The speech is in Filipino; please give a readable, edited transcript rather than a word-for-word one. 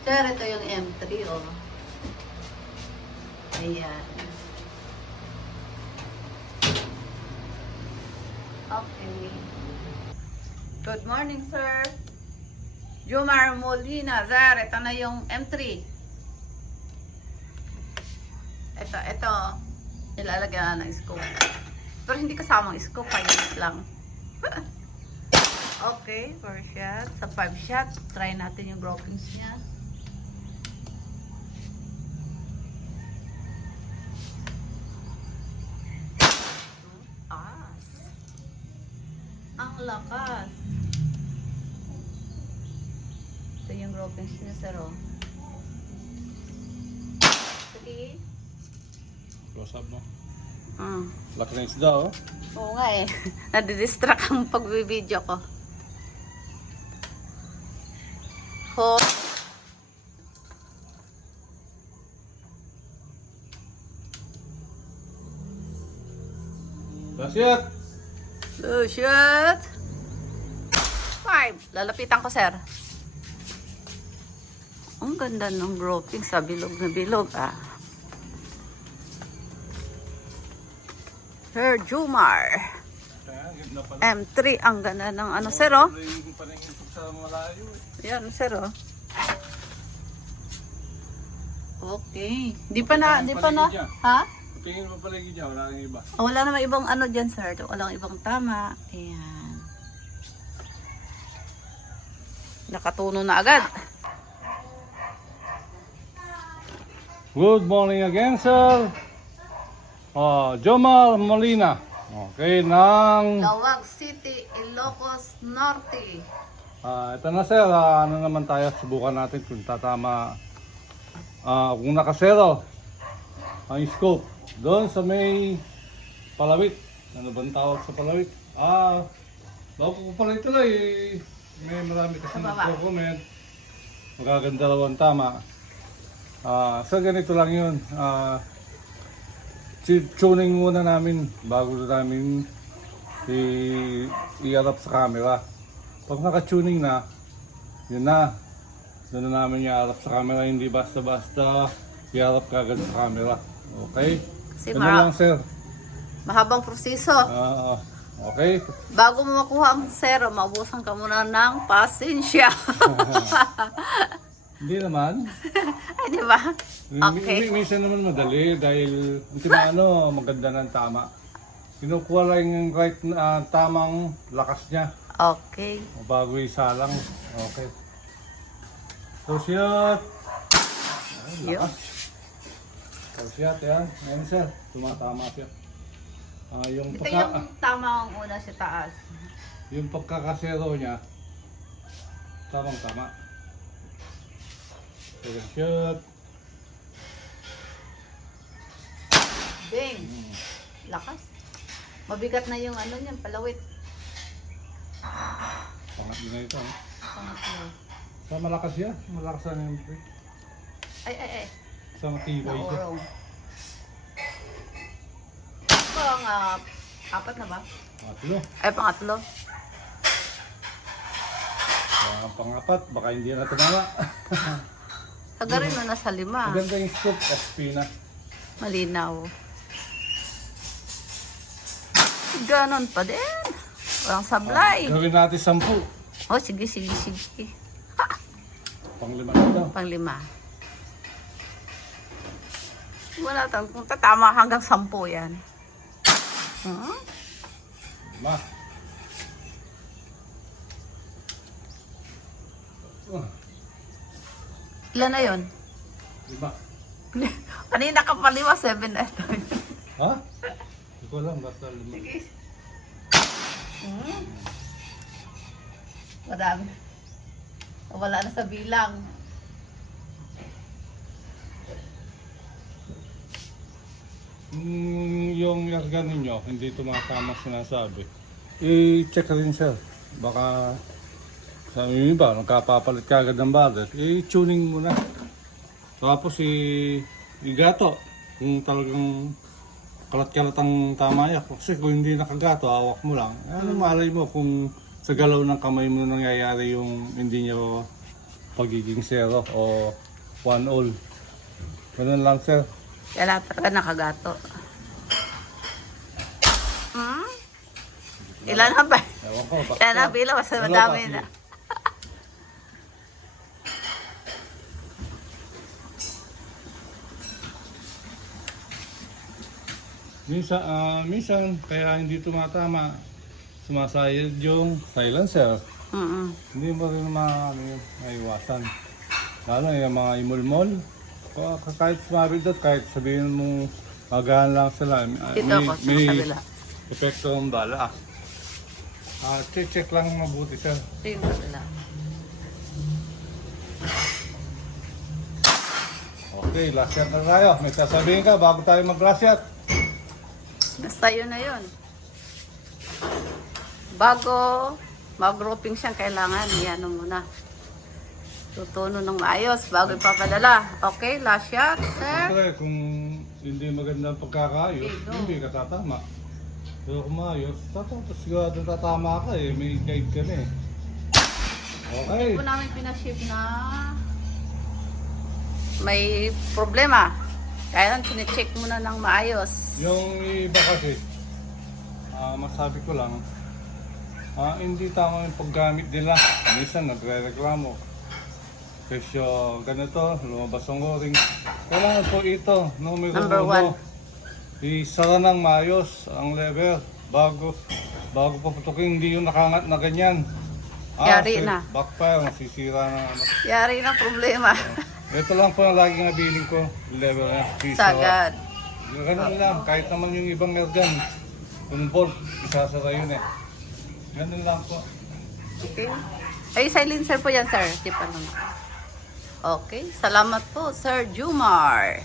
Sir, ito yung M3, oh. Ayan. Okay. Good morning, sir. Jomar Molina, sir. Ito na yung M3. Ito. Ilalagyan ng scope. Pero hindi kasamang scope, 5 minutes lang. Okay, 4 shot. Sa 5 shot, try natin yung groupings niya. Ang lakas. Ito yung groupings niya, sir, oh. Sige. Close up mo. Mm. Laki na isda, oh. Oo nga eh. Nadidistract ang pagbibideo ko. Hold. That's it! Oh, shit! 5. Lalapitan ko, sir. Ang ganda ng grouping sa bilog na bilog, ah. Sir Jomar. M3, ang ganda ng ano, sir, oh. Yung paningin sa malayo, eh. Yan, sir, oh. Okay. Di pa na, ha? Tingin mo paligid niya, wala kang iba. Oh, wala namang ibang ano dyan, sir. Walang ibang tama. Ayan. Nakatuno na agad. Good morning again, sir. Jomar Molina. Okay, ng... Lawag City, Ilocos Norte. ito na, sir. Ano naman tayo? Subukan natin kung tatama. Kung nakasero ang scope. Doon sa may palawit. Ano bang tawag sa palawit? Bago ko pala ito lang eh. May marami kasi nagko-comment. Magaganda raw ang tama. So ganito lang yun. Tuning muna namin bago namin i-harap sa camera. Pag naka-tuning na, yun na. Doon na namin i-harap sa camera. Hindi basta-basta i-harap kagad sa camera. Okay? Kasi Ano lang, sir? mahabang proseso. Okay. Bago mo makuha ang zero, maubusan ka muna ng pasensya. Hindi naman. Ay, di ba? Okay. Minsan naman madali dahil maganda ng tama. Kinukuha lang yung right na tamang lakas niya. Okay. Bago isalang. Okay. So shot. Yun. So shot yan. Ayan, sir. Tumatama siya. Yung Ito yung tama ang una sa taas. yung pagkakasero niya, tamang-tama. So shot. Ding. Lakas. Mabigat na yung ano niyan, palawit. Pangatlo na ito. Pangatlo. Sa malakas yan. Malakas na yung Ay. sa matibay siya. Naurong. Pang apat na ba? Pangatlo. Ay, pangatlo. Pangapat, baka hindi na tumama. Tagarin mo na sa 5. Maganda yung scoop, SP na. Malinaw. Ganon pa din. Walang sablay. Gawin natin 10. Oh, sige. Ha! Pang-5 na daw. Pang-5. Wala tang kung tatama hanggang 10 yan. Huh? 5. Ilan na yun? 5. Kanina ka pa 5, 7 na ito. Ha? Hindi ko alam, basta 5. Sige. Marami. Wala na sa bilang. Yung yarga ninyo, hindi tumatama sinasabi. I-check rin, sir. Baka sabi nyo ba, nagkapapalit ka agad ng balat, i-tuning mo na. Tapos i-gato. Kung talagang kalat-kalat ang tama yan. Kasi kung hindi nakagato, hawak mo lang. Ano malay mo kung sa galaw ng kamay mo nangyayari yung hindi nyo pagiging zero o 1 all. Ganun lang sir. Kaya talaga nakagato. Ilan na ba? Ewan ko, basta. Ilan na bilang? Basta Ano, madami kasi- na. Minsan, kaya hindi tumatama, sumasayad yung silencer. Hindi mo rin maiwasan. Lalo yung mga imulmol. Kahit sumabit doon, kahit sabihin mo magaan lang sila. Dito ako sa kabila. epekto ng bala. Check lang mabuti sir. Ito yung kabila. Okay, last shot na tayo. May sasabihin ka bago tayo mag-last shot. Basta yun na yun. Bago mag-grouping siyang kailangan, yan muna. Tutuno ng maayos bago ipapadala. Okay, last shot, sir. Siyempre, kung hindi maganda ang pagkakaayos, Ito. hindi ka tatama. Pero kung maayos, sigurado tatama ka eh. May guide ka na eh. Okay. Hindi po namin pinaship na may problema. Kaya lang, tine-check muna ng maayos. Yung iba kasi, masabi ko lang, hindi tama yung paggamit nila. Minsan nagre-reklamo. Kasi ganito, lumabas ang o-ring. Kailangan po ito, Number 1. Isara ng maayos ang lever bago paputukin, hindi yung nakangat na ganyan. Yari kasi na. Backfire, masisira na ano. Yari na problema. Ito lang po ang laging nabiling ko, level na. Sagad. Ganun lang, kahit naman yung ibang airgun, yung bolt, isasara yun eh. Ganun lang po. Okay. Ay, silencer po yan, sir. Di pa naman. Okay. Salamat po, Sir Jumar.